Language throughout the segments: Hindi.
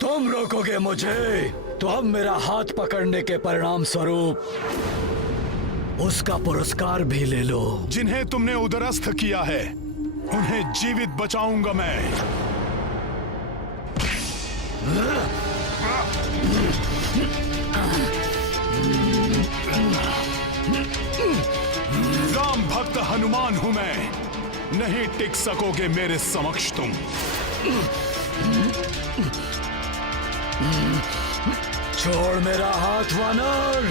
तुम रोकोगे मुझे तो अब मेरा हाथ पकड़ने के परिणाम स्वरूप उसका पुरस्कार भी ले लो। जिन्हें तुमने उदरस्थ किया है उन्हें जीवित बचाऊंगा मैं। राम भक्त हनुमान हूं मैं, नहीं टिक सकोगे मेरे समक्ष तुम। छोड़ मेरा हाथ वानर,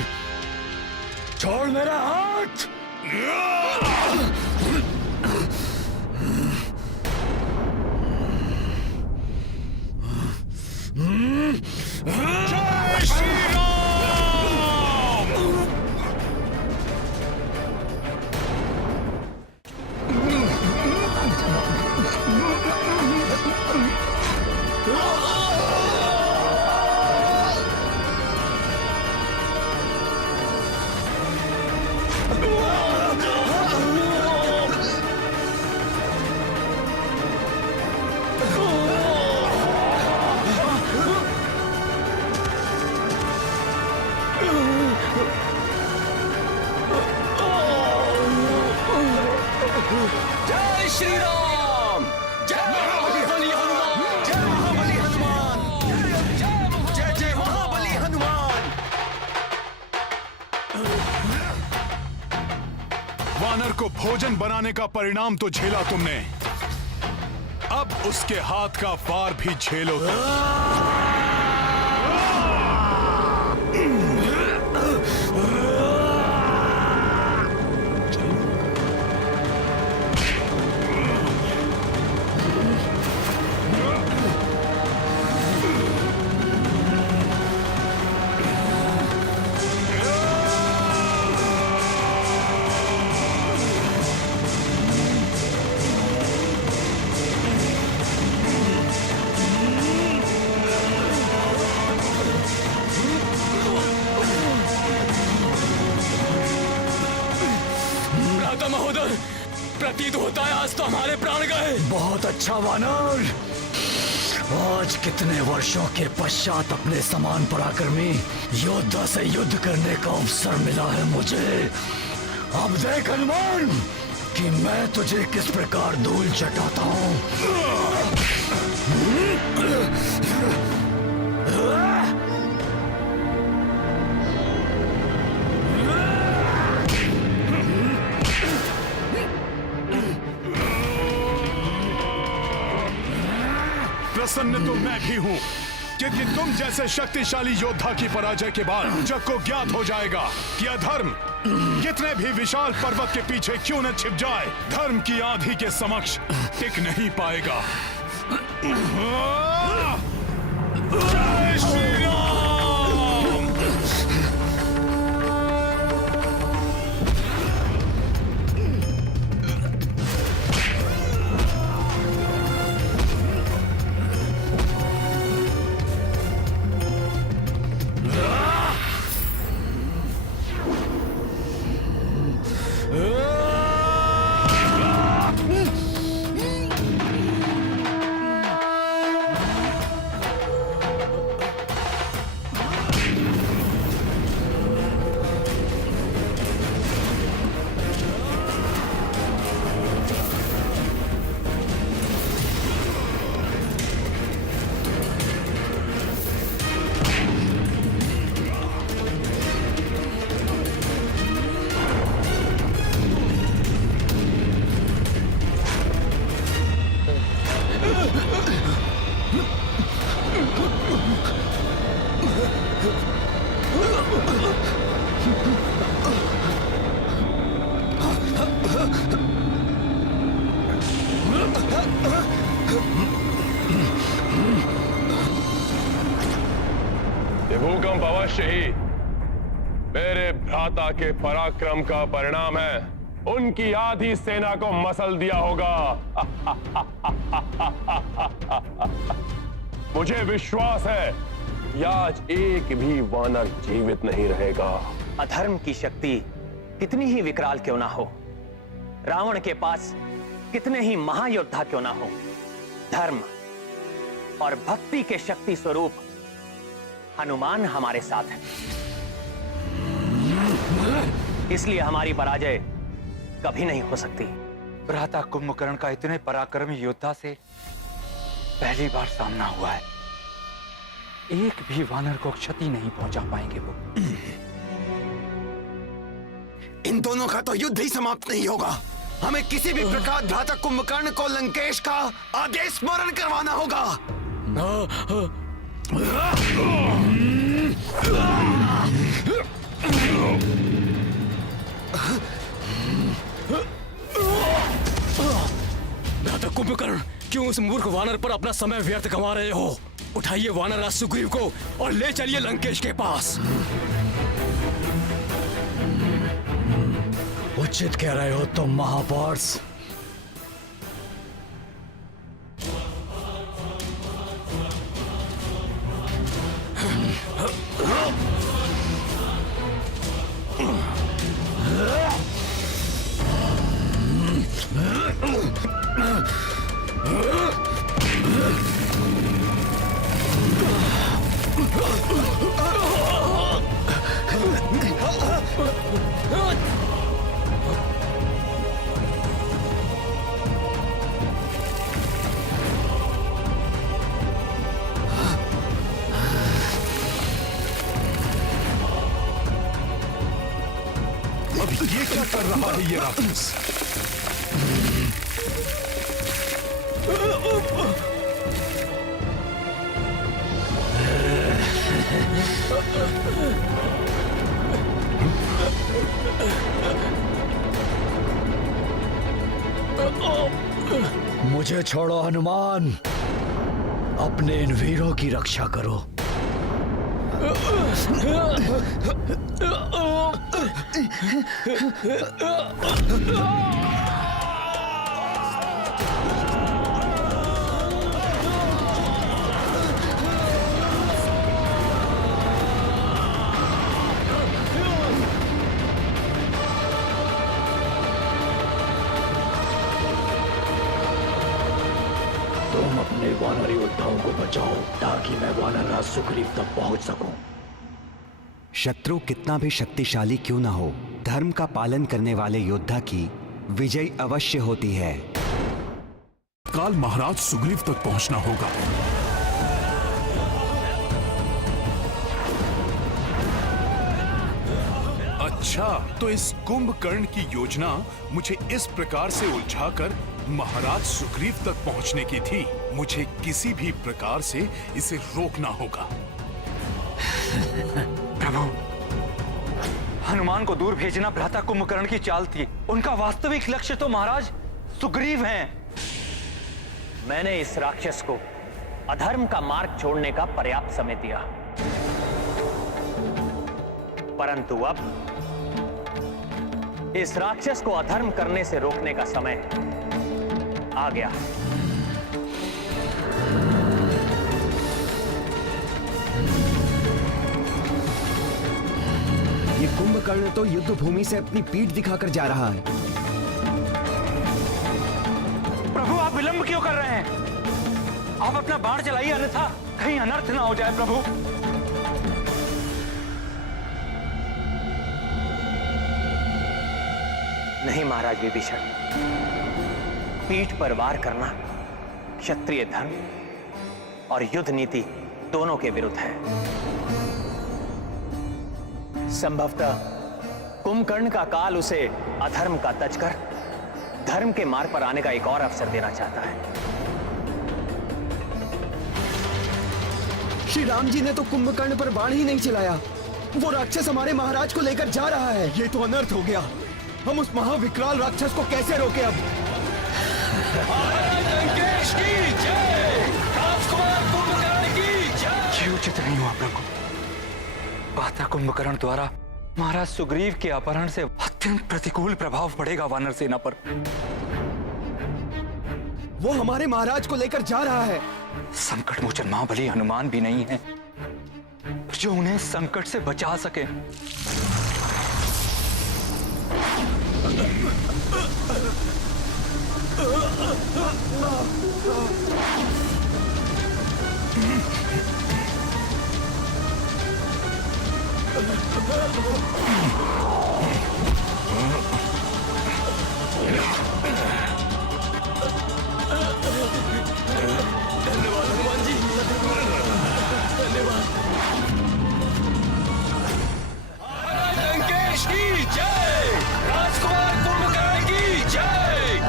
छोड़ मेरा हाथ। जय श्री राम। जय श्री राम। जय महाबली हनुमान। जय महाबली हनुमान। जय जय महाबली हनुमान। वानर को भोजन बनाने का परिणाम तो झेला तुमने, अब उसके हाथ का वार भी झेलो तुम। महोदय, प्रतीत होता है आज तो हमारे प्राण गए। बहुत अच्छा वानर, आज कितने वर्षों के पश्चात अपने समान पराक्रमी योद्धा से युद्ध करने का अवसर मिला है मुझे। अब देख हनुमान कि मैं तुझे किस प्रकार धूल चटाता हूं। प्रसन्न तो मैं भी हूं, क्योंकि तुम जैसे शक्तिशाली योद्धा की पराजय के बाद जग को ज्ञात हो जाएगा कि अधर्म कितने भी विशाल पर्वत के पीछे क्यों न छिप जाए, धर्म की आंधी के समक्ष टिक नहीं पाएगा। जय श्री राम। ये भूकंप अवश्य ही मेरे भ्राता के पराक्रम का परिणाम है। उनकी आधी सेना को मसल दिया होगा। मुझे विश्वास है कि आज एक भी वानर जीवित नहीं रहेगा। अधर्म की शक्ति कितनी ही विकराल क्यों ना हो, रावण के पास कितने ही महायोद्धा क्यों ना हो, धर्म और भक्ति के शक्ति स्वरूप हनुमान हमारे साथ है। इसलिए हमारी पराजय कभी नहीं हो सकती। भ्राता कुंभकर्ण का इतने पराक्रमी योद्धा से पहली बार सामना हुआ है। एक भी वानर को क्षति नहीं पहुंचा पाएंगे वो। इन दोनों का तो युद्ध ही समाप्त नहीं होगा। हमें किसी भी प्रकार भ्राता कुंभकर्ण को लंकेश का आदेश स्मरण करवाना होगा। भ्राता कुंभकर्ण, क्यों उस मूर्ख वानर पर अपना समय व्यर्थ गंवा रहे हो? उठाइए वानरराज सुग्रीव को और ले चलिए लंकेश के पास। उचित कह रहे हो तुम महापार्स। ये क्या कर रहा है ये राक्षस? मुझे छोड़ो हनुमान, अपने इन वीरों की रक्षा करो। तुम अपने वानर योद्धाओं को बचाओ ताकि मैं वानरराज सुग्रीव तक पहुंच सकूं। शत्रु कितना भी शक्तिशाली क्यों ना हो, धर्म का पालन करने वाले योद्धा की विजय अवश्य होती है। काल महाराज सुग्रीव तक पहुंचना होगा। अच्छा, तो इस कुंभकर्ण की योजना मुझे इस प्रकार से उलझाकर महाराज सुग्रीव तक पहुंचने की थी। मुझे किसी भी प्रकार से इसे रोकना होगा। प्रभु, हनुमान को दूर भेजना भ्राता कुंभकर्ण की चाल थी। उनका वास्तविक लक्ष्य तो महाराज सुग्रीव हैं। मैंने इस राक्षस को अधर्म का मार्ग छोड़ने का पर्याप्त समय दिया, परंतु अब इस राक्षस को अधर्म करने से रोकने का समय आ गया। ये कुंभकर्ण तो युद्ध भूमि से अपनी पीठ दिखाकर जा रहा है। प्रभु, आप विलंब क्यों कर रहे हैं? आप अपना बाण चलाइए, अन्यथा कहीं अनर्थ ना हो जाए। प्रभु, नहीं महाराज विभीषण, पीठ पर वार करना क्षत्रिय धर्म और युद्ध नीति दोनों के विरुद्ध है। संभवतः कुंभकर्ण का काल उसे अधर्म का तज कर धर्म के मार्ग पर आने का एक और अवसर देना चाहता है। श्री राम जी ने तो कुंभकर्ण पर बाण ही नहीं चलाया। वो राक्षस हमारे महाराज को लेकर जा रहा है। ये तो अनर्थ हो गया। हम उस महाविकराल राक्षस को कैसे रोके अब? लंकेश की जय, राजकुमार कुंभकर्ण की जय। ये उचित नहीं हुआ प्रभु। भ्राता कुंभकर्ण द्वारा महाराज सुग्रीव के अपहरण से अत्यंत प्रतिकूल प्रभाव पड़ेगा वानर सेना पर। वो हमारे महाराज को लेकर जा रहा है। संकट मोचन महाबली हनुमान भी नहीं है जो उन्हें संकट से बचा सके। धन्यवाद हनुमान जी, धन्यवाद। लंकेश की जय, राजकुमार कुंभकर्ण की जय,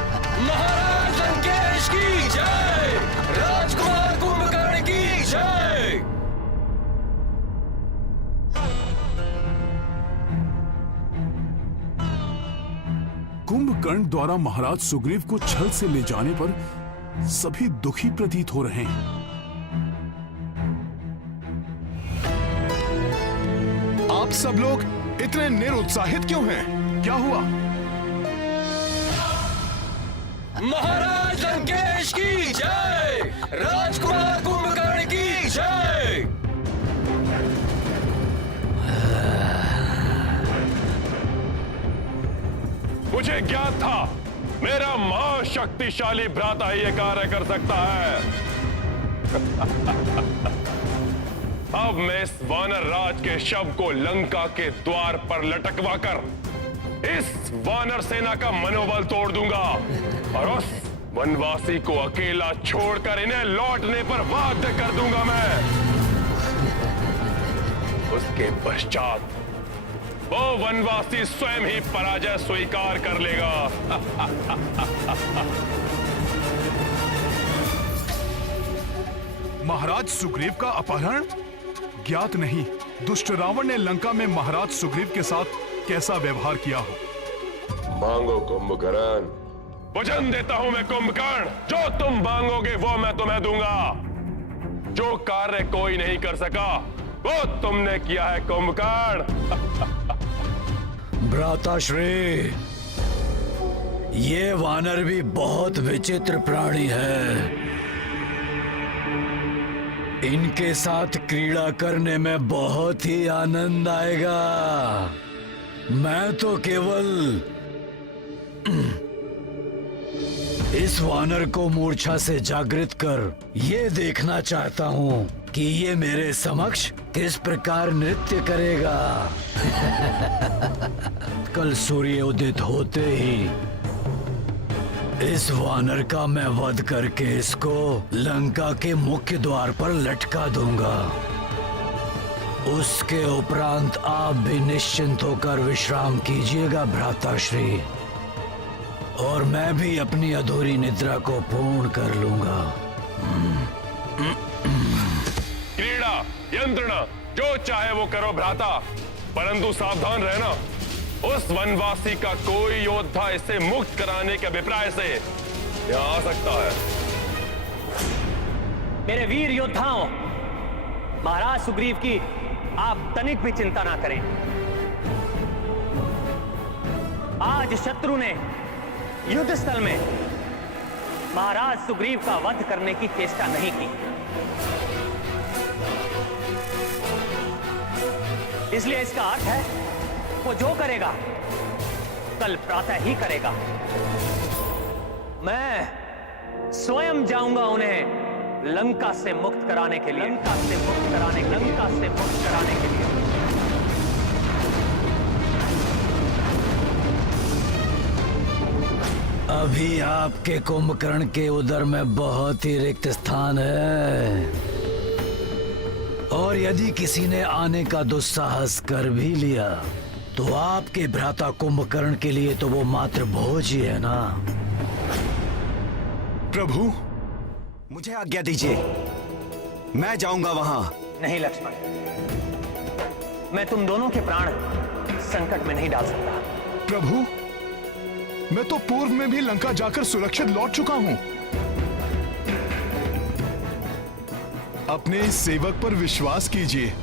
महाराज लंकेश की जय, राजकुमार कुंभकर्ण की जय। कुंभकर्ण द्वारा महाराज सुग्रीव को छल से ले जाने पर सभी दुखी प्रतीत हो रहे हैं। आप सब लोग इतने निरुत्साहित क्यों हैं? क्या हुआ? महाराज लंकेश की जय, राजकुमार कुंभकर्ण की जय। मुझे ज्ञात था मेरा महाशक्तिशाली भ्राता ही ये कार्य कर सकता है। अब मैं इस वानर राज के शव को लंका के द्वार पर लटकवा कर इस वानर सेना का मनोबल तोड़ दूंगा और उस वनवासी को अकेला छोड़कर इन्हें लौटने पर बाध्य कर दूंगा मैं। उसके पश्चात वो वनवासी स्वयं ही पराजय स्वीकार कर लेगा। महाराज सुग्रीव का अपहरण? ज्ञात नहीं दुष्ट रावण ने लंका में महाराज सुग्रीव के साथ कैसा व्यवहार किया हो। मांगो कुंभकर्ण, वचन देता हूं मैं कुंभकर्ण, जो तुम मांगोगे वो मैं तुम्हें दूंगा। जो कार्य कोई नहीं कर सका वो तुमने किया है कुंभकर्ण। भ्राताश्री, ये वानर भी बहुत विचित्र प्राणी है। इनके साथ क्रीड़ा करने में बहुत ही आनंद आएगा। मैं तो केवल इस वानर को मूर्छा से जागृत कर ये देखना चाहता हूँ कि ये मेरे समक्ष किस प्रकार नृत्य करेगा। कल सूर्य उदित होते ही इस वानर का मैं वध करके इसको लंका के मुख्य द्वार पर लटका दूंगा। उसके उपरांत आप भी निश्चिंत होकर विश्राम कीजिएगा भ्राताश्री, और मैं भी अपनी अधूरी निद्रा को पूर्ण कर लूंगा। क्रीड़ा, यंत्रणा, जो चाहे वो करो भ्राता, परंतु सावधान रहना। उस वनवासी का कोई योद्धा इसे मुक्त कराने के अभिप्राय से यहाँ आ सकता है। मेरे वीर योद्धाओं, महाराज सुग्रीव की आप तनिक भी चिंता ना करें। आज शत्रु ने युद्ध स्थल में महाराज सुग्रीव का वध करने की चेष्टा नहीं की, इसलिए इसका अर्थ है वो जो करेगा कल प्रातः ही करेगा। मैं स्वयं जाऊंगा उन्हें लंका से मुक्त कराने के लिए, लंका से मुक्त कराने के लिए। अभी आपके कुंभकर्ण के उदर में बहुत ही रिक्त स्थान है, और यदि किसी ने आने का दुस्साहस कर भी लिया तो आपके भ्राता कुंभकर्ण के लिए तो वो मात्र भोज ही है ना। प्रभु, मुझे आज्ञा दीजिए, मैं जाऊंगा वहां। नहीं लक्ष्मण, मैं तुम दोनों के प्राण संकट में नहीं डाल सकता। प्रभु, मैं तो पूर्व में भी लंका जाकर सुरक्षित लौट चुका हूं। अपने इस सेवक पर विश्वास कीजिए।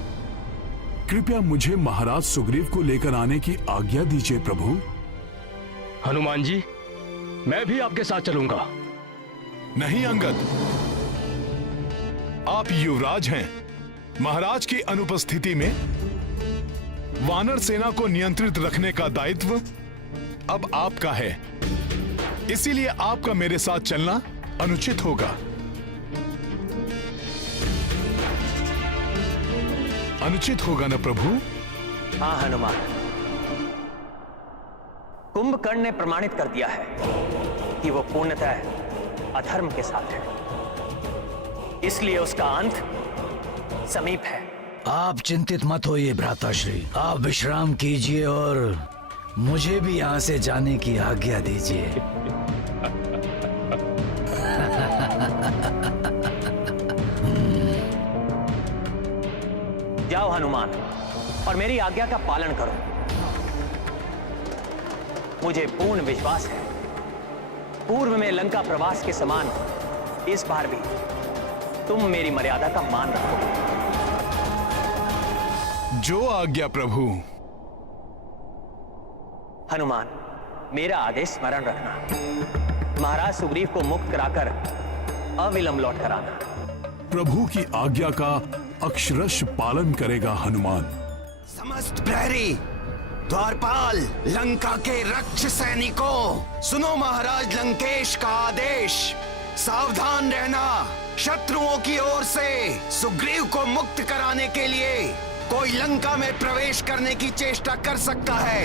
कृपया मुझे महाराज सुग्रीव को लेकर आने की आज्ञा दीजिए प्रभु। हनुमान जी, मैं भी आपके साथ चलूंगा। नहीं अंगद, आप युवराज हैं। महाराज की अनुपस्थिति में वानर सेना को नियंत्रित रखने का दायित्व अब आपका है, इसीलिए आपका मेरे साथ चलना अनुचित होगा। अनुचित होगा ना प्रभु? हाँ हनुमान, कुंभकर्ण ने प्रमाणित कर दिया है कि वो पूर्णतः अधर्म के साथ है, इसलिए उसका अंत समीप है। आप चिंतित मत होइए भ्राताश्री, आप विश्राम कीजिए और मुझे भी यहाँ से जाने की आज्ञा दीजिए। जाओ हनुमान, और मेरी आज्ञा का पालन करो। मुझे पूर्ण विश्वास है पूर्व में लंका प्रवास के समान इस बार भी तुम मेरी मर्यादा का मान रखोगे। जो आज्ञा प्रभु। हनुमान, मेरा आदेश स्मरण रखना। महाराज सुग्रीव को मुक्त कराकर अविलंब लौट कर आना। प्रभु की आज्ञा का अक्षरश पालन करेगा हनुमान। समस्त प्रहरी, द्वारपाल, लंका के रक्ष सैनिकों, सुनो महाराज लंकेश का आदेश। सावधान रहना, शत्रुओं की ओर से सुग्रीव को मुक्त कराने के लिए कोई लंका में प्रवेश करने की चेष्टा कर सकता है।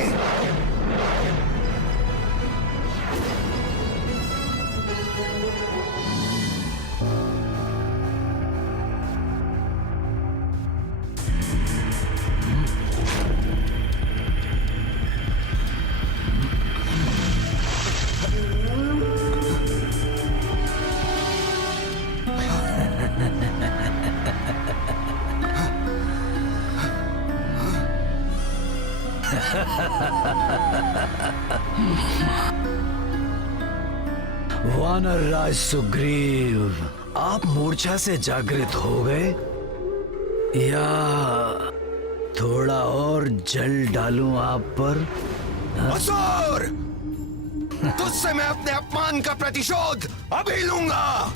वानर राज सुग्रीव, आप मूर्छा से जागृत हो गए या थोड़ा और जल डालूं आप पर? असुर, तुझसे मैं अपने अपमान का प्रतिशोध अभी लूंगा।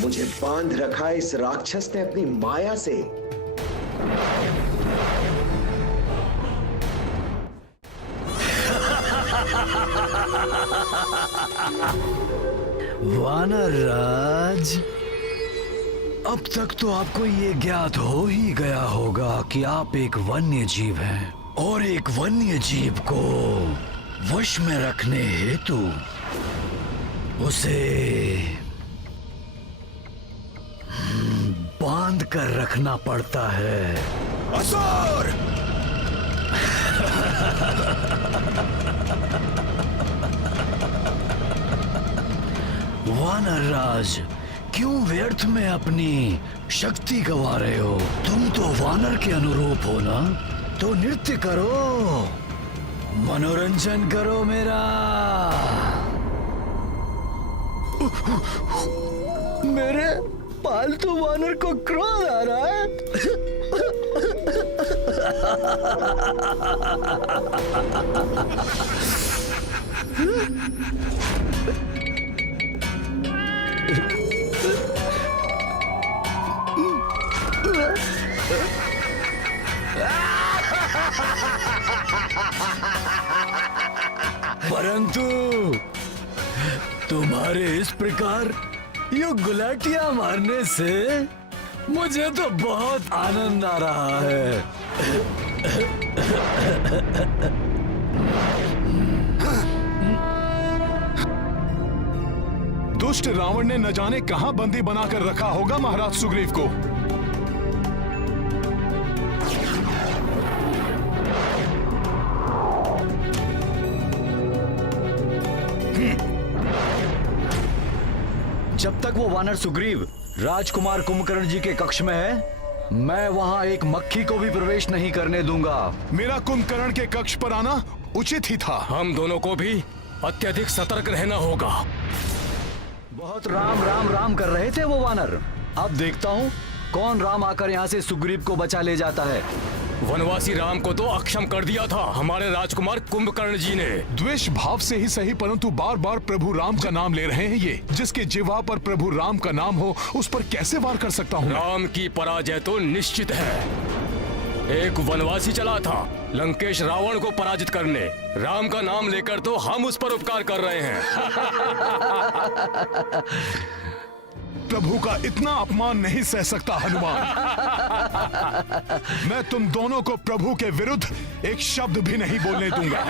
मुझे बांध रखा इस राक्षस ने अपनी माया से। वानर राज, अब तक तो आपको ये ज्ञात हो ही गया होगा कि आप एक वन्य जीव हैं और एक वन्य जीव को वश में रखने हेतु उसे बांध कर रखना पड़ता है। असुर! वानर राज, क्यों व्यर्थ में अपनी शक्ति गवा रहे हो? तुम तो वानर के अनुरूप हो ना, तो नृत्य करो, मनोरंजन करो मेरा। मेरे पालतू वानर को क्रोध आ रहा है। परंतु तुम्हारे इस प्रकार ये गुलाटियां मारने से मुझे तो बहुत आनंद आ रहा है। दुष्ट रावण ने न जाने कहां बंदी बनाकर रखा होगा महाराज सुग्रीव को। जब तक वो वानर सुग्रीव राजकुमार कुंभकर्ण जी के कक्ष में है, मैं वहां एक मक्खी को भी प्रवेश नहीं करने दूंगा। मेरा कुंभकर्ण के कक्ष पर आना उचित ही था। हम दोनों को भी अत्यधिक सतर्क रहना होगा। बहुत राम राम राम कर रहे थे वो वानर। अब देखता हूँ कौन राम आकर यहाँ से सुग्रीव को बचा ले जाता है। वनवासी राम को तो अक्षम कर दिया था हमारे राजकुमार कुंभकर्ण जी ने। द्वेष भाव से ही सही, परंतु बार बार प्रभु राम का नाम ले रहे हैं ये। जिसके जिह्वा पर प्रभु राम का नाम हो, उस पर कैसे वार कर सकता हूँ? राम की पराजय तो निश्चित है। एक वनवासी चला था लंकेश रावण को पराजित करने। राम का नाम लेकर तो हम उस पर उपकार कर रहे हैं। प्रभु का इतना अपमान नहीं सह सकता हनुमान। मैं तुम दोनों को प्रभु के विरुद्ध एक शब्द भी नहीं बोलने दूंगा।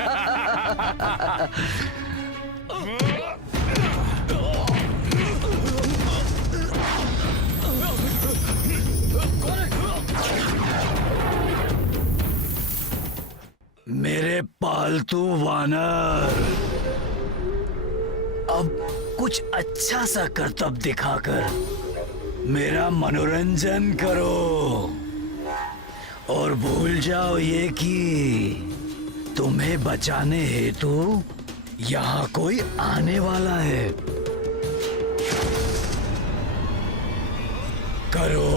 मेरे पालतू वानर, अब कुछ अच्छा सा करतब दिखाकर मेरा मनोरंजन करो और भूल जाओ ये कि तुम्हें बचाने हेतु यहाँ कोई आने वाला है। करो।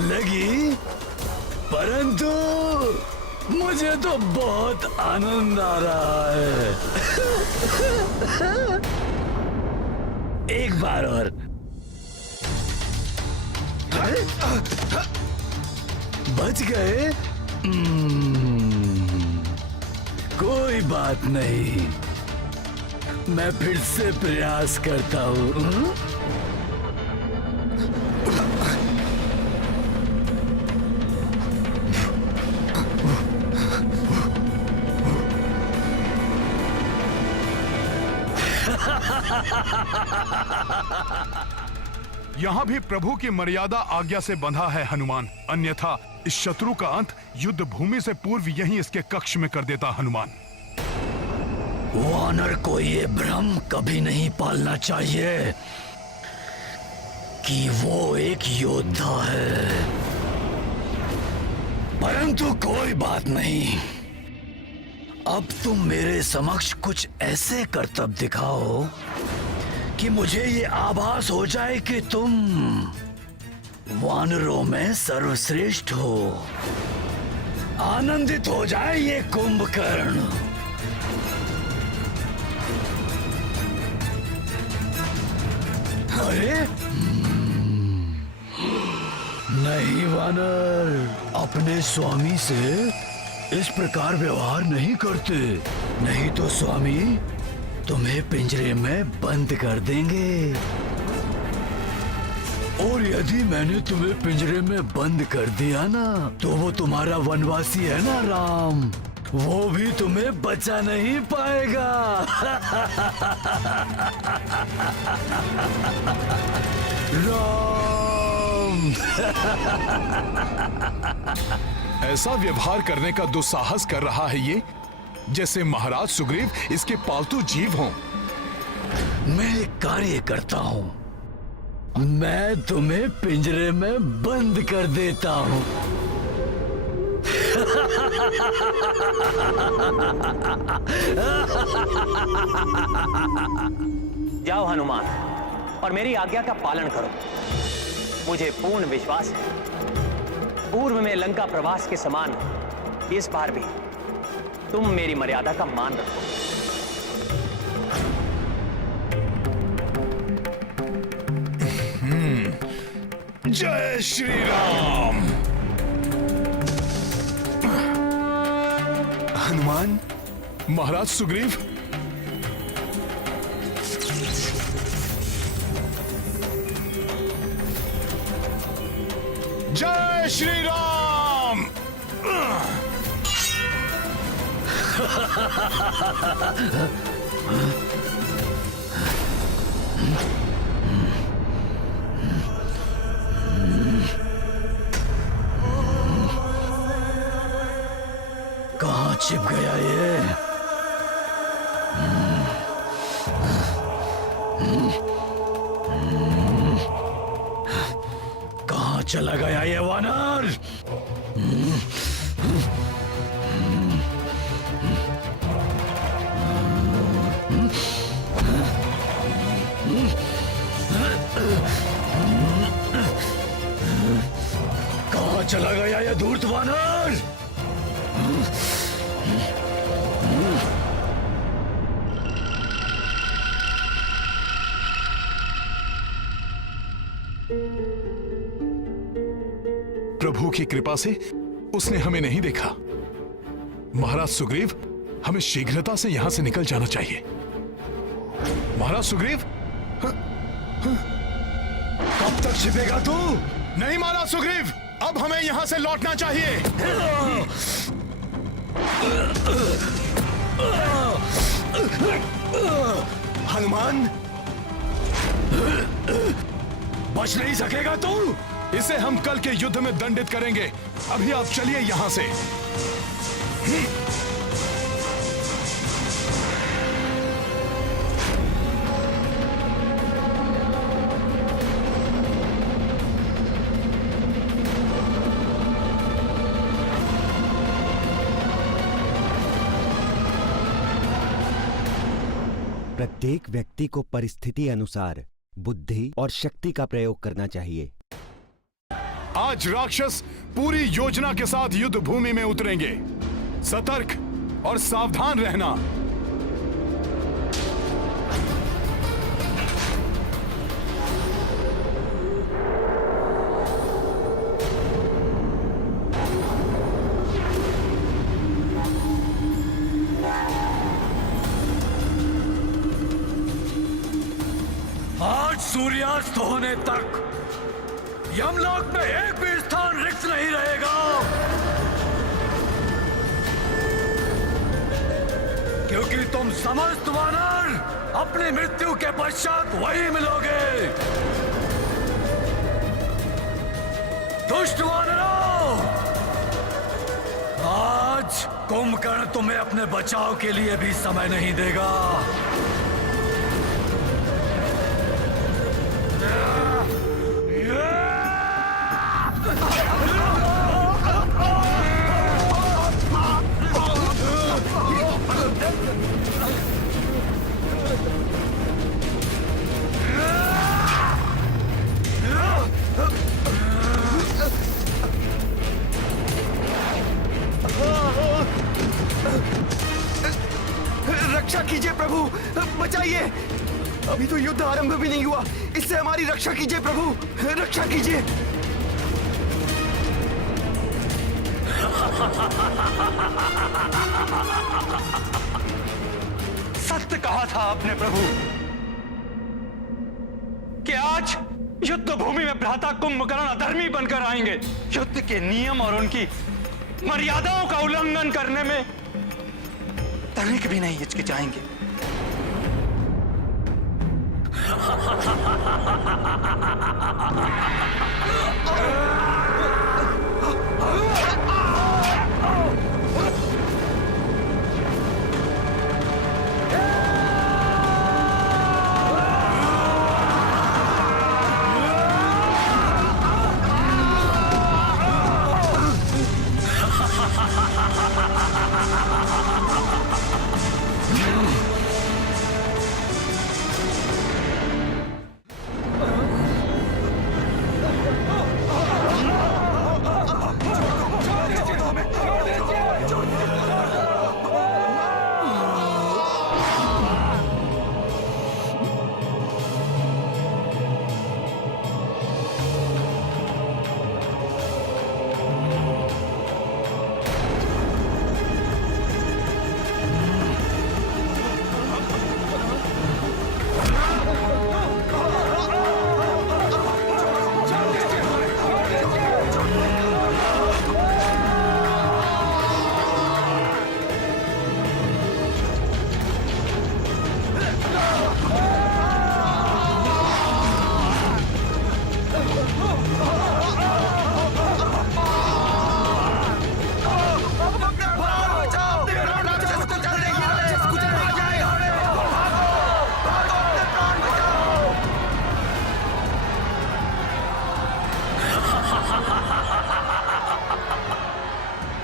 लगी, परंतु मुझे तो बहुत आनंद आ रहा है। एक बार और। बच गए? कोई बात नहीं, मैं फिर से प्रयास करता हूँ। यहाँ भी प्रभु की मर्यादा आज्ञा से बंधा है हनुमान, अन्यथा इस शत्रु का अंत युद्ध भूमि से पूर्व यहीं इसके कक्ष में कर देता हनुमान। वानर को ये भ्रम कभी नहीं पालना चाहिए कि वो एक योद्धा है। परंतु कोई बात नहीं, अब तुम मेरे समक्ष कुछ ऐसे करतब दिखाओ कि मुझे ये आभास हो जाए कि तुम वानरों में सर्वश्रेष्ठ हो। आनंदित हो जाए ये कुंभकर्ण। अरे नहीं वानर, अपने स्वामी से इस प्रकार व्यवहार नहीं करते, नहीं तो स्वामी तुम्हें पिंजरे में बंद कर देंगे। और यदि मैंने तुम्हें पिंजरे में बंद कर दिया ना, तो वो तुम्हारा वनवासी है ना राम, वो भी तुम्हें बचा नहीं पाएगा। राम। ऐसा व्यवहार करने का दुस्साहस कर रहा है ये, जैसे महाराज सुग्रीव इसके पालतू जीव हों। मैं एक कार्य करता हूँ, मैं तुम्हें पिंजरे में बंद कर देता हूँ। जाओ हनुमान और मेरी आज्ञा का पालन करो। मुझे पूर्ण विश्वास है पूर्व में लंका प्रवास के समान इस बार भी तुम मेरी मर्यादा का मान रखो। जय श्री राम। हनुमान, महाराज सुग्रीव, जय श्री राम। कहाँ छिप गया ये? कहाँ चला गया ये वानर? कहाँ चला गया वानर! प्रभु की कृपा से उसने हमें नहीं देखा। महाराज सुग्रीव, हमें शीघ्रता से यहां से निकल जाना चाहिए। महाराज सुग्रीव, कब तक छिपेगा तू? नहीं महाराज सुग्रीव, अब हमें यहां से लौटना चाहिए। हनुमान, बच नहीं सकेगा तू? इसे हम कल के युद्ध में दंडित करेंगे। अभी आप चलिए यहां से। प्रत्येक व्यक्ति को परिस्थिति अनुसार बुद्धि और शक्ति का प्रयोग करना चाहिए। आज राक्षस पूरी योजना के साथ युद्ध भूमि में उतरेंगे। सतर्क और सावधान रहना। आज सूर्यास्त होने तक यमलोक में एक भी स्थान रिक्त नहीं रहेगा, क्योंकि तुम समस्त वानर अपनी मृत्यु के पश्चात वही मिलोगे। दुष्ट वानरों, आज कुंभकर्ण तुम्हें अपने बचाव के लिए भी समय नहीं देगा। रक्षा कीजिए प्रभु, बचाइए। अभी तो युद्ध आरंभ भी नहीं हुआ, इससे हमारी रक्षा कीजिए प्रभु, रक्षा कीजिए। सत्य कहा था आपने प्रभु कि आज युद्ध भूमि में भ्राता कुंभकर्ण अधर्मी बनकर आएंगे। युद्ध के नियम और उनकी मर्यादाओं का उल्लंघन करने में तनिक भी नहीं हिचकिचाएंगे।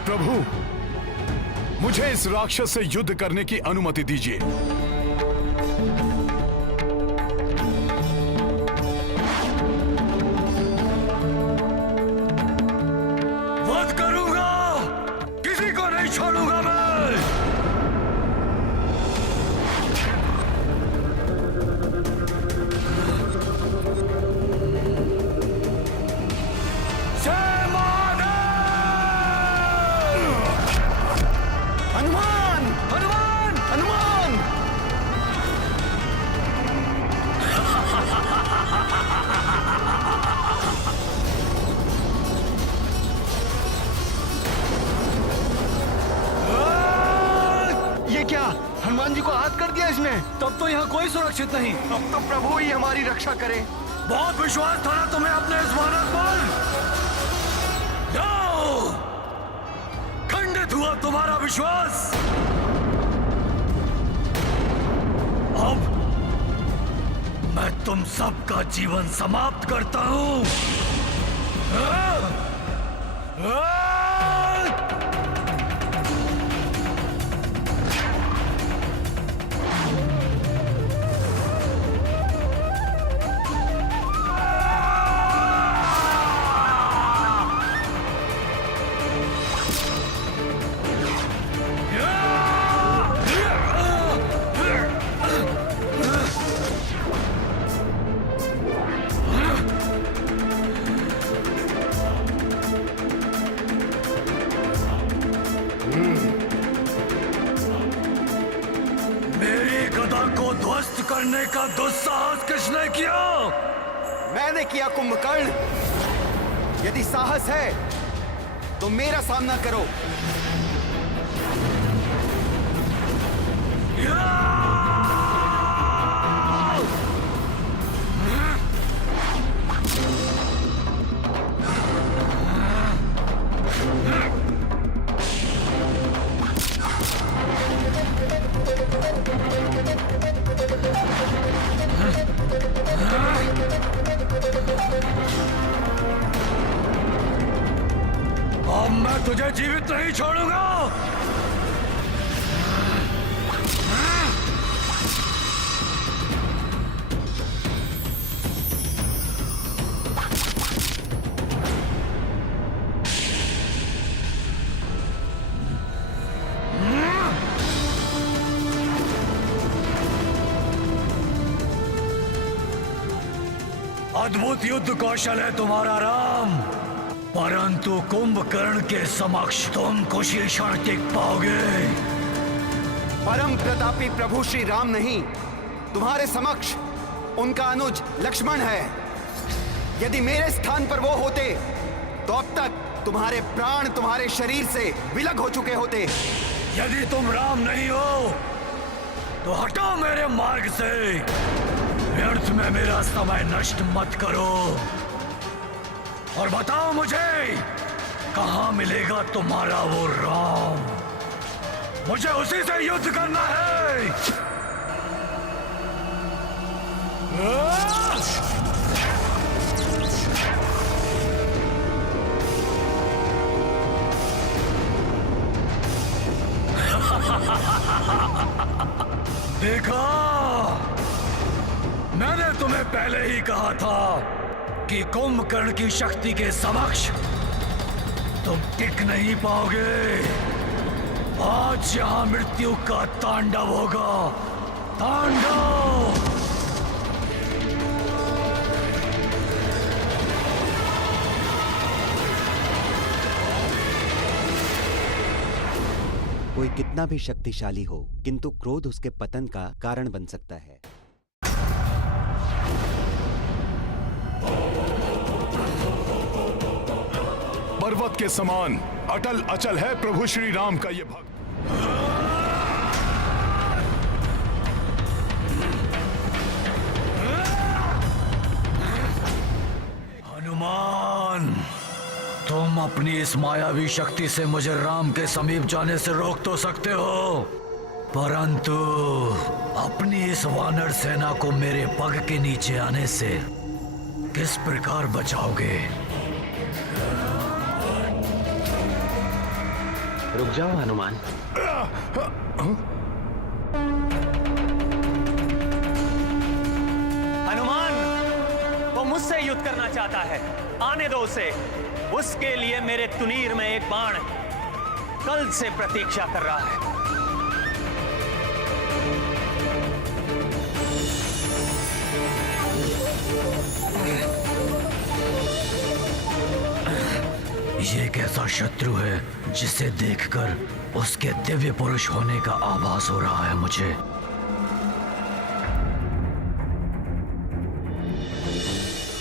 प्रभु, मुझे इस राक्षस से युद्ध करने की अनुमति दीजिए। वध करूंगा। नहीं छोड़ूंगा मैं। हनुमान हनुमान हनुमान। ये क्या, हनुमान जी को आहत कर दिया इसने? तब तो यहाँ कोई सुरक्षित नहीं। अब तो प्रभु ही हमारी रक्षा करे। बहुत विश्वास था ना तुम्हें अपने इस वानर पर। जाओ, खंडित हुआ तुम्हारा विश्वास। अब मैं तुम सबका जीवन समाप्त करता हूं। ध्वस्त करने का दुस्साहस किसने किया? मैंने किया कुंभकर्ण। यदि साहस है तो मेरा सामना करो। अब मैं तुझे जीवित नहीं छोड़ूंगा। अद्भुत युद्ध कौशल है तुम्हारा राम, परंतु कुंभकर्ण के समक्ष तुम कुछ ही क्षण टिक पाओगे। परम प्रतापी प्रभु श्री राम नहीं, तुम्हारे समक्ष उनका अनुज लक्ष्मण है। यदि मेरे स्थान पर वो होते तो अब तक तुम्हारे प्राण तुम्हारे शरीर से विलग हो चुके होते। यदि तुम राम नहीं हो तो हटो मेरे मार्ग से। व्यर्थ में मेरा समय नष्ट मत करो और बताओ मुझे कहां मिलेगा तुम्हारा वो राम। मुझे उसी से युद्ध करना है। देखा, मैंने तुम्हें पहले ही कहा था कि कुंभकर्ण की शक्ति के समक्ष तुम टिक नहीं पाओगे। आज यहां मृत्यु का तांडव होगा, तांडव। कोई कितना भी शक्तिशाली हो, किंतु क्रोध उसके पतन का कारण बन सकता है। पर्वत के समान अटल अचल है प्रभु श्री राम का ये भक्त। हनुमान, तुम अपनी इस मायावी शक्ति से मुझे राम के समीप जाने से रोक तो सकते हो, परंतु अपनी इस वानर सेना को मेरे पग के नीचे आने से किस प्रकार बचाओगे? रुक जाओ हनुमान। हनुमान, वो मुझसे युद्ध करना चाहता है, आने दो उसे। उसके लिए मेरे तुनीर में एक बाण कल से प्रतीक्षा कर रहा है। ये एक ऐसा शत्रु है जिसे देखकर उसके दिव्य पुरुष होने का आभास हो रहा है मुझे।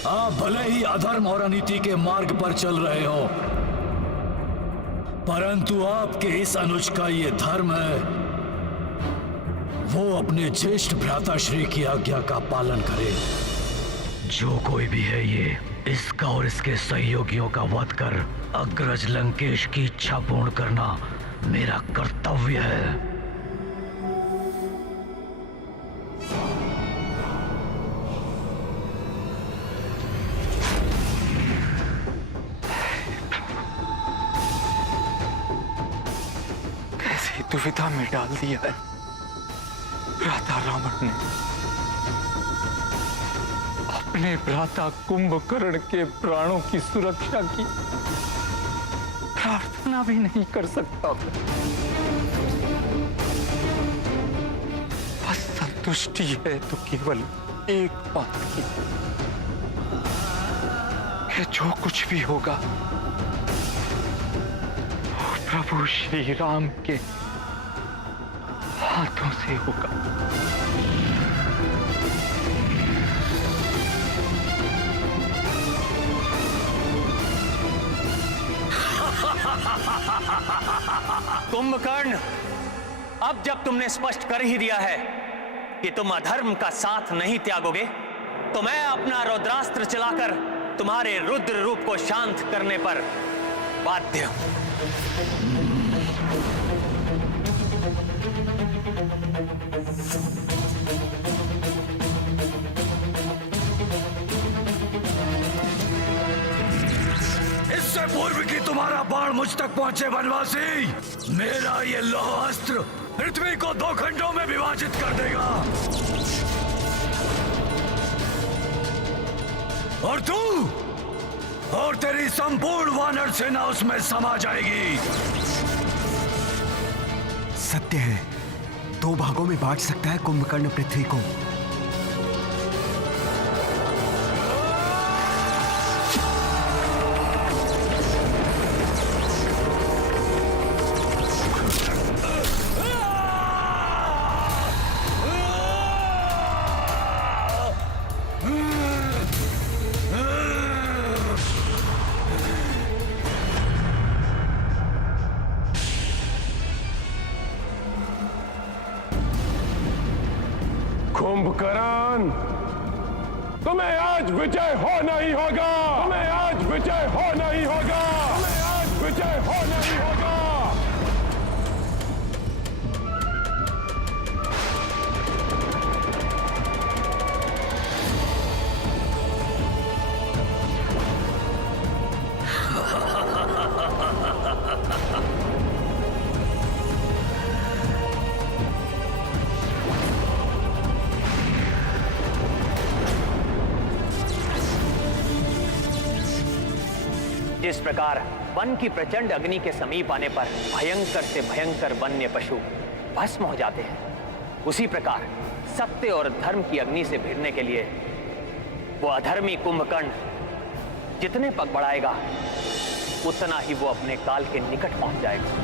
आप भले ही अधर्म और अनीति के मार्ग पर चल रहे हो, परंतु आपके इस अनुज का ये धर्म है, वो अपने ज्येष्ठ भ्राता श्री की आज्ञा का पालन करे। जो कोई भी है ये, इसका और इसके सहयोगियों का वध कर अग्रज लंकेश की इच्छा पूर्ण करना मेरा कर्तव्य है। कैसी दुविधा में डाल दिया है भ्राता रावण ने। अपने भ्राता कुंभकर्ण के प्राणों की सुरक्षा की प्रार्थना भी नहीं कर सकता। बस संतुष्टि है तो केवल एक बात की कि जो कुछ भी होगा वो प्रभु श्री राम के हाथों से होगा। कुंभकर्ण, अब जब तुमने स्पष्ट कर ही दिया है कि तुम अधर्म का साथ नहीं त्यागोगे, तो मैं अपना रुद्रास्त्र चलाकर तुम्हारे रुद्र रूप को शांत करने पर बाध्य हूं। इससे पूर्व कि तुम्हारा बाण मुझ तक पहुंचे वनवासी, मेरा ये लौह अस्त्र पृथ्वी को 2 खंडों में विभाजित कर देगा। और तू और तेरी संपूर्ण वानर सेना उसमें समा जाएगी। सत्य है, 2 भागों में बांट सकता है कुंभकर्ण पृथ्वी को। कुंभकर्ण, तुम्हें आज विजय होना ही होगा। तुम्हें आज विजय होना ही होगा। तुम्हें आज विजय होना ही होगा। जिस प्रकार वन की प्रचंड अग्नि के समीप आने पर भयंकर से भयंकर वन्य पशु भस्म हो जाते हैं, उसी प्रकार सत्य और धर्म की अग्नि से भिड़ने के लिए वो अधर्मी कुंभकर्ण जितने पग बढ़ाएगा उतना ही वो अपने काल के निकट पहुंच जाएगा।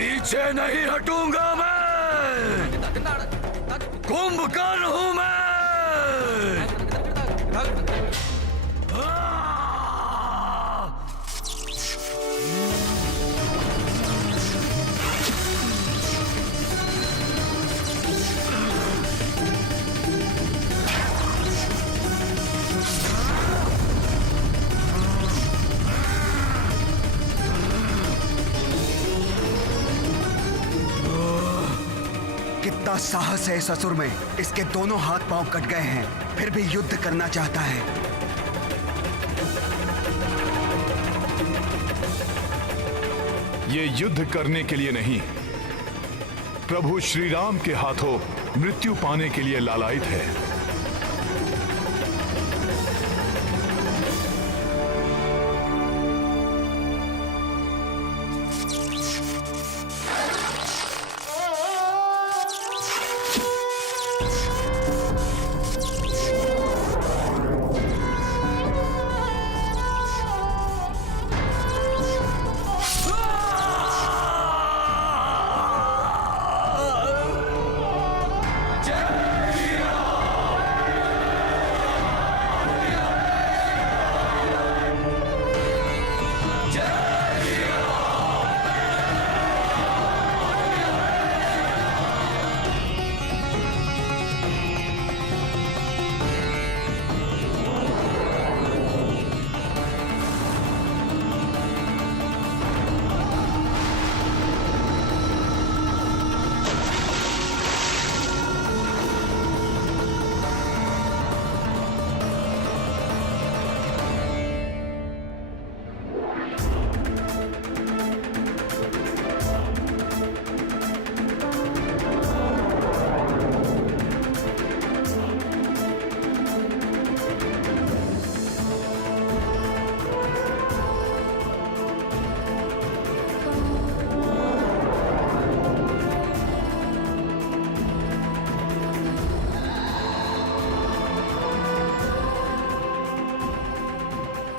पीछे नहीं हटूंगा मैं। कुंभकर्ण हूं मैं। कितना साहस है इस असुर में। इसके दोनों हाथ पांव कट गए हैं, फिर भी युद्ध करना चाहता है। ये युद्ध करने के लिए नहीं, प्रभु श्री राम के हाथों मृत्यु पाने के लिए लालायित है।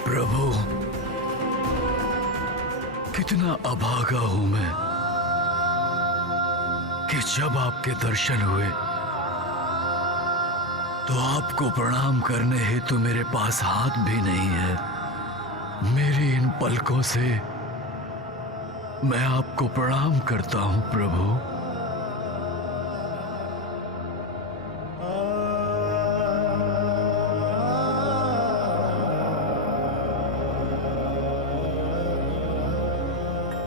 प्रभु, कितना अभागा हूं मैं कि जब आपके दर्शन हुए तो आपको प्रणाम करने हेतु मेरे पास हाथ भी नहीं है। मेरी इन पलकों से मैं आपको प्रणाम करता हूं प्रभु।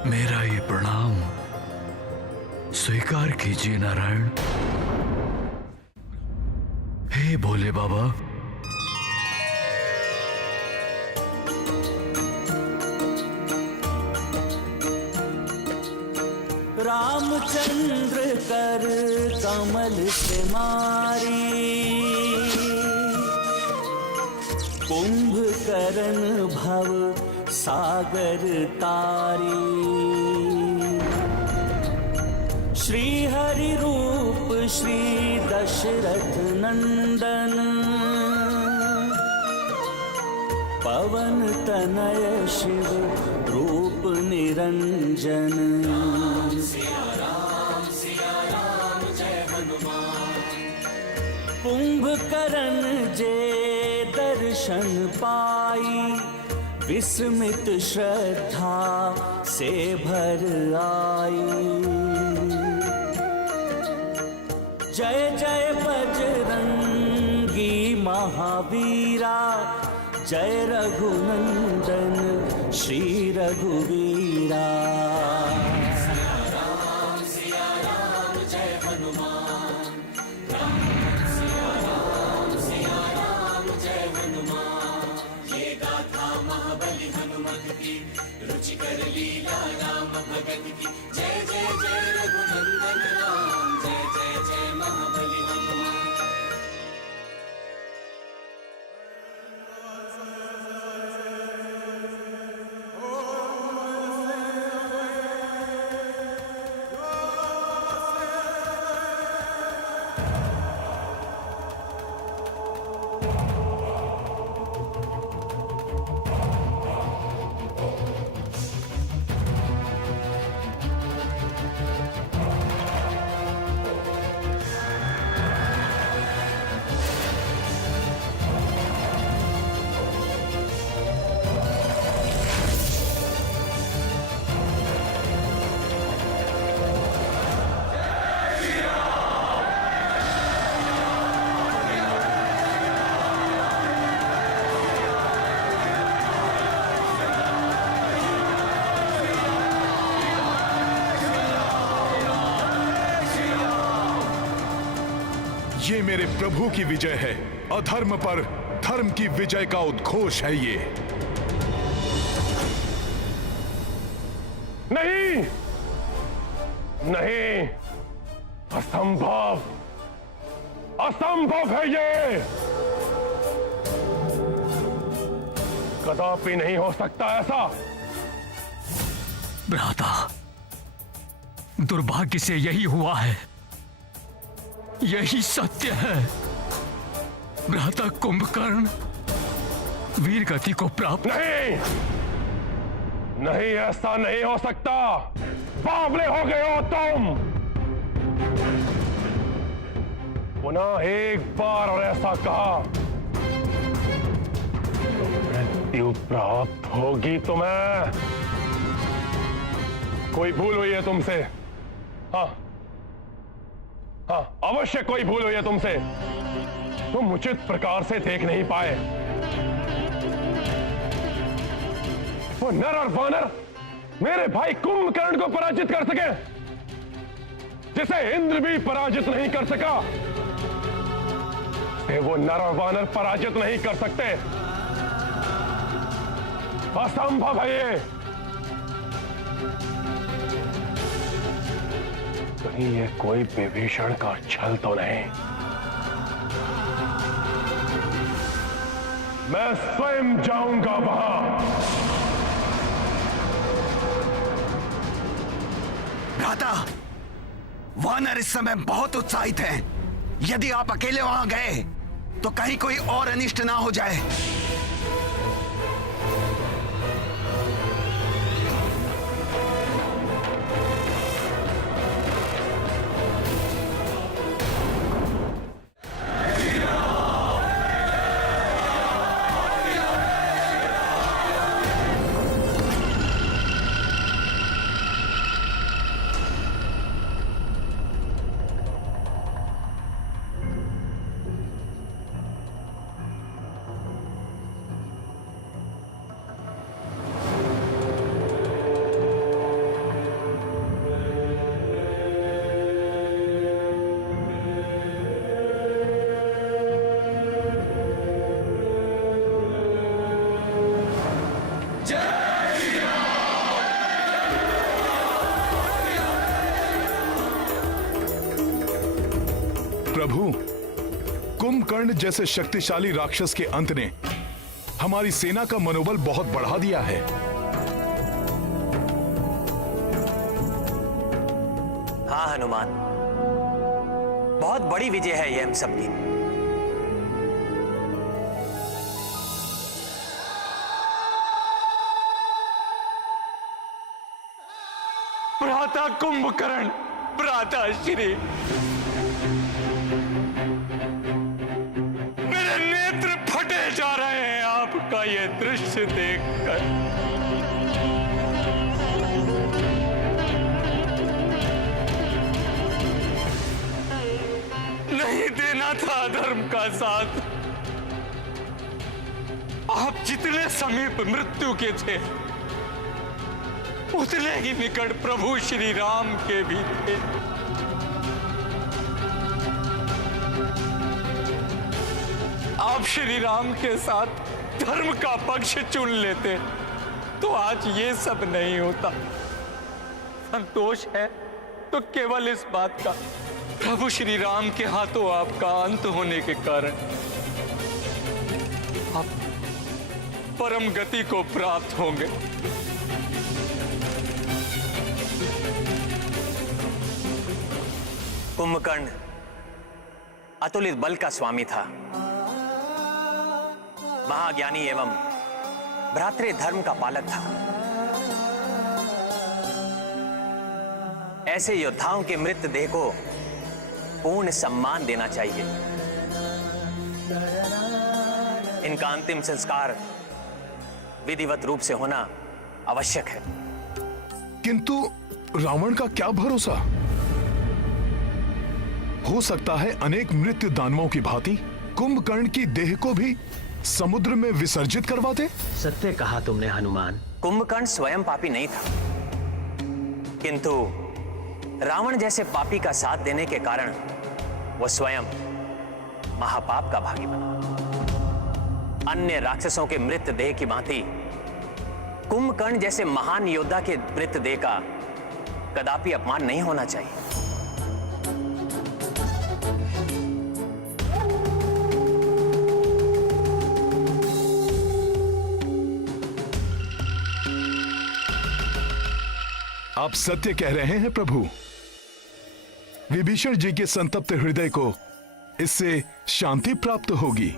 मेरा ये प्रणाम स्वीकार कीजिए नारायण। हे भोले बाबा, रामचंद्र कर कमल से मारी, कुंभकर्ण भव सागर तारी। श्री हरि रूप श्री दशरथ नंदन, पवन तनय शिव रूप निरंजन। कुंभकर्ण जे दर्शन पाई, विस्मित श्रद्धा से भर आई। जय जय बजरंगी महावीरा, जय रघुनंदन श्री रघुवीरा। ये मेरे प्रभु की विजय है। अधर्म पर धर्म की विजय का उद्घोष है ये। नहीं, नहीं, असंभव, असंभव है ये। कदापि नहीं हो सकता ऐसा। भ्राता, दुर्भाग्य से यही हुआ है, यही सत्य है। भ्राता कुंभकर्ण वीर गति को प्राप्त। नहीं, नहीं, ऐसा नहीं हो सकता। बावले हो गए हो तुम। पुनः एक बार और ऐसा कहा तो मृत्यु प्राप्त होगी तुम्हें। कोई भूल हुई है तुमसे? हाँ, हाँ, अवश्य कोई भूल हुई है तुमसे। तुम उचित प्रकार से देख नहीं पाए। वो नर और वानर मेरे भाई कुंभकर्ण को पराजित कर सके, जिसे इंद्र भी पराजित नहीं कर सका, वो नर और वानर पराजित नहीं कर सकते। असंभव है ये। कहीं ये कोई विभीषण का छल तो नहीं? मैं स्वयं जाऊंगा वहां। भ्राता, वानर इस समय बहुत उत्साहित हैं। यदि आप अकेले वहां गए तो कहीं कोई और अनिष्ट ना हो जाए। प्रभु, कुंभकर्ण जैसे शक्तिशाली राक्षस के अंत ने हमारी सेना का मनोबल बहुत बढ़ा दिया है। हाँ हनुमान, बहुत बड़ी विजय है ये हम सबकी। भ्राता कुंभकर्ण, भ्राता श्री, मेरे नेत्र फटे जा रहे हैं आपका ये दृश्य देखकर। नहीं देना था धर्म का साथ। आप जितने समीप मृत्यु के थे, उतने ही निकट प्रभु श्री राम के भी थे। आप श्री राम के साथ धर्म का पक्ष चुन लेते तो आज ये सब नहीं होता। संतोष है तो केवल इस बात का, प्रभु श्री राम के हाथों आपका अंत होने के कारण आप परम गति को प्राप्त होंगे। कुंभकर्ण अतुलित बल का स्वामी था, महाज्ञानी एवं भ्रातृ धर्म का पालक था। ऐसे योद्धाओं के मृत देह को पूर्ण सम्मान देना चाहिए। इनका अंतिम संस्कार विधिवत रूप से होना आवश्यक है। किंतु रावण का क्या भरोसा? हो सकता है अनेक मृत्यु दानवों की भांति कुंभकर्ण की देह को भी समुद्र में विसर्जित करवा दे। सत्य कहा तुमने हनुमान। कुंभकर्ण स्वयं पापी नहीं था, किंतु रावण जैसे पापी का साथ देने के कारण वो स्वयं महापाप का भागी बना। अन्य राक्षसों के मृतदेह की भांति कुंभकर्ण जैसे महान योद्धा के मृतदेह का कदापि अपमान नहीं होना चाहिए। आप सत्य कह रहे हैं प्रभु। विभीषण जी के संतप्त हृदय को इससे शांति प्राप्त होगी।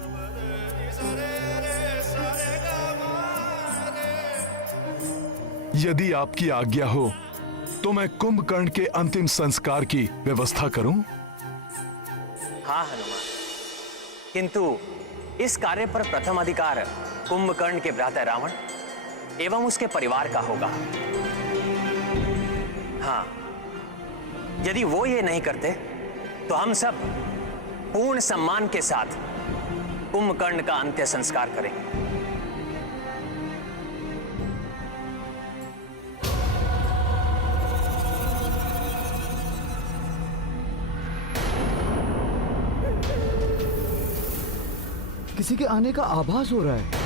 यदि आपकी आज्ञा हो तो मैं कुंभकर्ण के अंतिम संस्कार की व्यवस्था करूं? हाँ हनुमान, किंतु इस कार्य पर प्रथम अधिकार कुंभकर्ण के भ्राता रावण एवं उसके परिवार का होगा। हाँ, यदि वो ये नहीं करते तो हम सब पूर्ण सम्मान के साथ कुंभकर्ण का अंत्य संस्कार करेंगे। किसी के आने का आभास हो रहा है।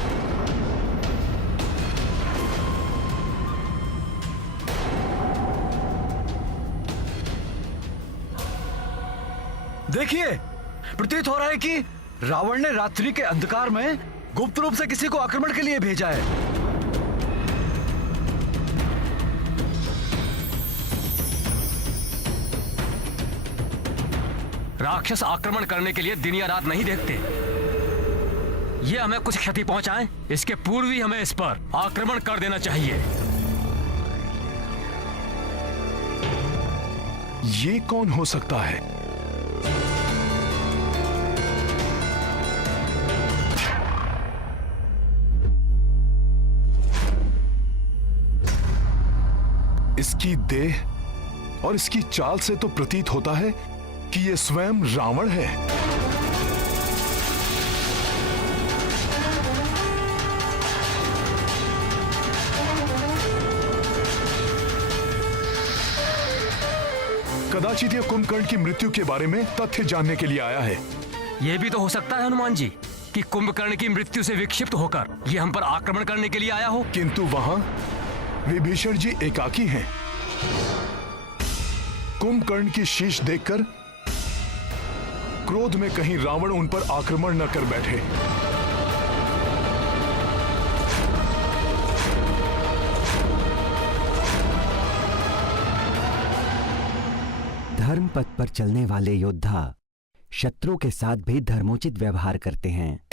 देखिए, प्रतीत हो रहा है कि रावण ने रात्रि के अंधकार में गुप्त रूप से किसी को आक्रमण के लिए भेजा है। राक्षस आक्रमण करने के लिए दिन या रात नहीं देखते। ये हमें कुछ क्षति पहुंचाए, इसके पूर्व ही हमें इस पर आक्रमण कर देना चाहिए। ये कौन हो सकता है? इसकी देह और इसकी चाल से तो प्रतीत होता है कि यह स्वयं रावण है। कदाचित यह कुंभकर्ण की मृत्यु के बारे में तथ्य जानने के लिए आया है। यह भी तो हो सकता है हनुमान जी कि कुंभकर्ण की मृत्यु से विक्षिप्त होकर यह हम पर आक्रमण करने के लिए आया हो। किंतु वहां विभीषण जी एकाकी हैं। कुंभकर्ण की शीश देखकर क्रोध में कहीं रावण उन पर आक्रमण न कर बैठे। धर्म पथ पर चलने वाले योद्धा शत्रु के साथ भी धर्मोचित व्यवहार करते हैं।